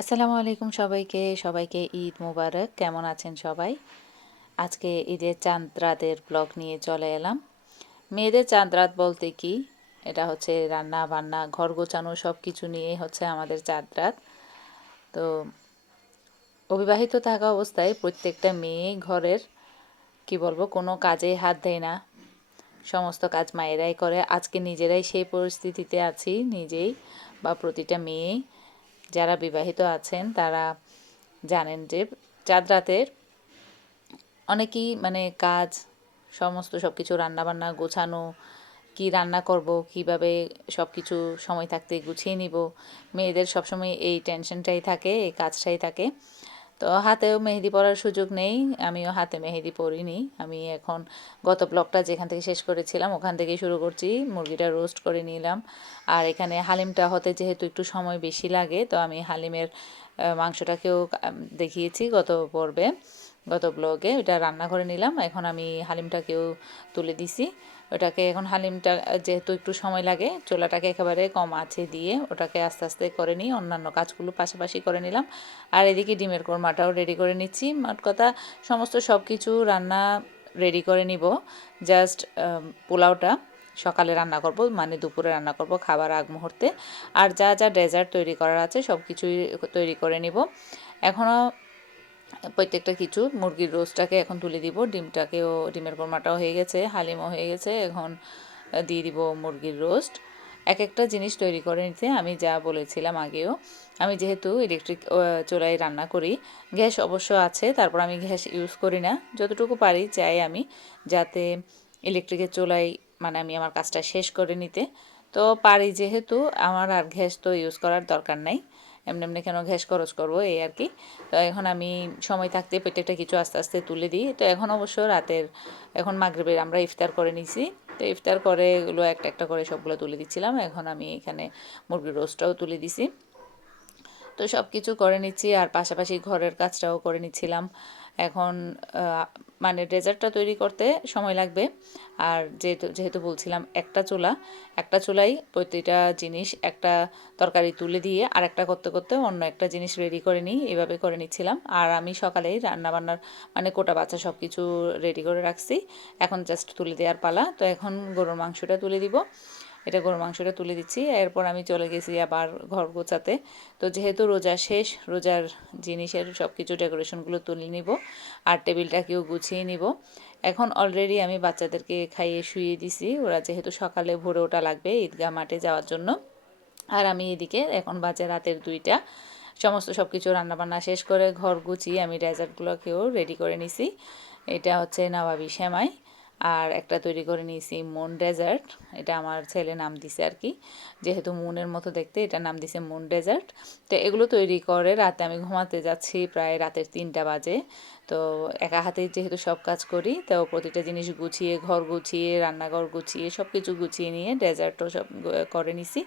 আসসালামু আলাইকুম সবাইকে ঈদ মোবারক। কেমন আছেন সবাই? আজকে ঈদের চাঁদ রাতের ব্লগ নিয়ে চলে এলাম। মেয়েদের চাঁদ রাত বলতে কি, এটা হচ্ছে রান্না বান্না ঘর গোছানো সব কিছু নিয়েই হচ্ছে আমাদের চাঁদ রাত। তো অবিবাহিত থাকা অবস্থায় প্রত্যেকটা মেয়ে ঘরের কি বলবো কোনো কাজে হাত দেয় না, সমস্ত কাজ মায়েরাই করে। আজকে নিজেরাই সেই পরিস্থিতিতে আছি নিজেই, বা প্রতিটা মেয়ে যারা বিবাহিত আছেন তারা জানেন যে চাঁদ রাতের অনেকই কাজ, সমস্ত সব কিছু রান্নাবান্না গোছানো, কি রান্না করব, কিভাবে সব কিছু সময় থাকতে গুছিয়ে নিব। মেয়েদের সবসময় এই টেনশনটাই থাকে, এই কাজটাই থাকে। তো হাতেও মেহেদি পরার সুযোগ নেই, আমিও হাতে মেহেদি পরিনি। আমি এখন গত ব্লগটা যেখান থেকে শেষ করেছিলাম ওখান থেকেই শুরু করছি। মুরগিটা রোস্ট করে নিলাম, আর এখানে হালিমটা হতে যেহেতু একটু সময় বেশি লাগে, তো আমি হালিমের মাংসটাকেও দেখিয়েছি গত পর্বে, গত ব্লগে। ওটা রান্না করে নিলাম, এখন আমি হালিমটাকেও তুলে দিছি। ওটাকে এখন হালিমটা যেহেতু একটু সময় লাগে, চুলাটাকে একেবারে কম আঁচে দিয়ে ওটাকে আস্তে আস্তে করে নিই, অন্যান্য কাজগুলো পাশাপাশি করে নিলাম। আর এদিকে ডিমের কোরমাটাও রেডি করে নিচ্ছি। মোট কথা সমস্ত সব কিছু রান্না রেডি করে নিব। জাস্ট পোলাওটা সকালে রান্না করব, মানে দুপুরে রান্না করব খাবার আগ মুহূর্তে। আর যা যা ডেজার্ট তৈরি করার আছে সব কিছুই তৈরি করে নিব। এখনও প্রত্যেকটা কিছু, মুরগির রোস্টটাকে এখন তুলে দিব, ডিমের কোরমাটাও হয়ে গেছে, হালিমও হয়ে গেছে, এখন দিয়ে দিব মুরগির রোস্ট। এক একটা জিনিস তৈরি করে নিতে আমি যা বলেছিলাম আগেও, আমি যেহেতু ইলেকট্রিক চুলায় রান্না করি, গ্যাস অবশ্য আছে, তারপর আমি গ্যাস ইউজ করি না। যতটুকু পারি চাই আমি যাতে ইলেকট্রিকের চুলায় আমি আমার কাজটা শেষ করে নিতে। তো পারি যেহেতু, আমার আর গ্যাস তো ইউজ করার দরকার নাই, এমনি এমনি কেন গ্যাস খরচ করবো, এই আর কি। তো এখন আমি সময় থাকতে প্রত্যেকটা কিছু আস্তে আস্তে তুলে দিই। তো এখন অবশ্য রাতের, এখন মাগরিবের আমরা ইফতার করে নিছি। তো ইফতার করে এগুলো একটা একটা করে সবগুলো তুলে দিচ্ছিলাম। এখন আমি এখানে মুরগির রোস্টটাও তুলে দিছি। তো সব কিছু করে নিচ্ছি, আর পাশাপাশি ঘরের কাজটাও করে নিচ্ছিলাম। এখন ডেজার্টটা তৈরি করতে সময় লাগবে। আর যেহেতু যেহেতু বলছিলাম একটা চুলাই প্রতিটা জিনিস, একটা তরকারি তুলে দিয়ে আর একটা করতে করতে অন্য একটা জিনিস রেডি করে নিই, এভাবে করে নিচ্ছিলাম। আর আমি সকালেই রান্নাবান্নার কোটা বাছা সব কিছু রেডি করে রাখছি, এখন জাস্ট তুলে দেওয়ার পালা। তো এখন গরুর মাংসটা তুলে দিব, এটা গরুর মাংসটা তুলে দিচ্ছি। এরপর আমি চলে গেছি আবার ঘর গোছাতে। তো যেহেতু রোজা শেষ, রোজার জিনিসের সব কিছু ডেকোরেশনগুলো তুলে নিব, আর টেবিলটাকেও গুছিয়ে নিব। এখন অলরেডি আমি বাচ্চাদেরকে খাইয়ে শুইয়ে দিছি, ওরা যেহেতু সকালে ভোরে ওঠা লাগবে ঈদগাহ মাঠে যাওয়ার জন্য। আর আমি এদিকে এখন বাজে রাতের 2টা, সমস্ত সব কিছু রান্নাবান্না শেষ করে ঘর গুছিয়ে আমি ডেজার্টগুলোকেও রেডি করে নিছি। এটা হচ্ছে নবাবী সেমাই, আর একটা তৈরি করে নিয়েছি মুন ডেজার্ট। এটা আমার ছেলে নাম দিছে আর কি, যেহেতু মুনের মতো দেখতে, এটা নাম দিছে মুন ডেজার্ট। তো এগুলো তৈরি করে রাতে আমি ঘুমাতে যাচ্ছি, প্রায় রাতের 3টা বাজে। তো একা হাতে যেহেতু সব কাজ করি, তো প্রতিটা জিনিস গুছিয়ে, ঘর গুছিয়ে, রান্নাঘর গুছিয়ে, সব কিছু গুছিয়ে নিয়ে ডেজার্টও সব করে নিছি।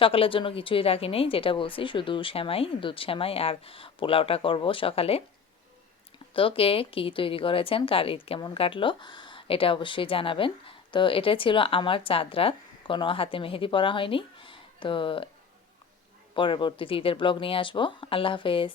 সকালের জন্য কিছুই রাখি নেই, যেটা বলছি শুধু সেমাই, দুধ সেমাই আর পোলাওটা করব সকালে। তো কে কী তৈরি করেছেন, কার ঈদ কেমন কাটলো, এটা অবশ্যই জানাবেন। তো এটা ছিল আমার চাঁদ রাত, কোনো হাতে মেহেদি পরা হয়নি। তো পরবর্তীতে ঈদের ব্লগ নিয়ে আসবো। আল্লাহ হাফেজ।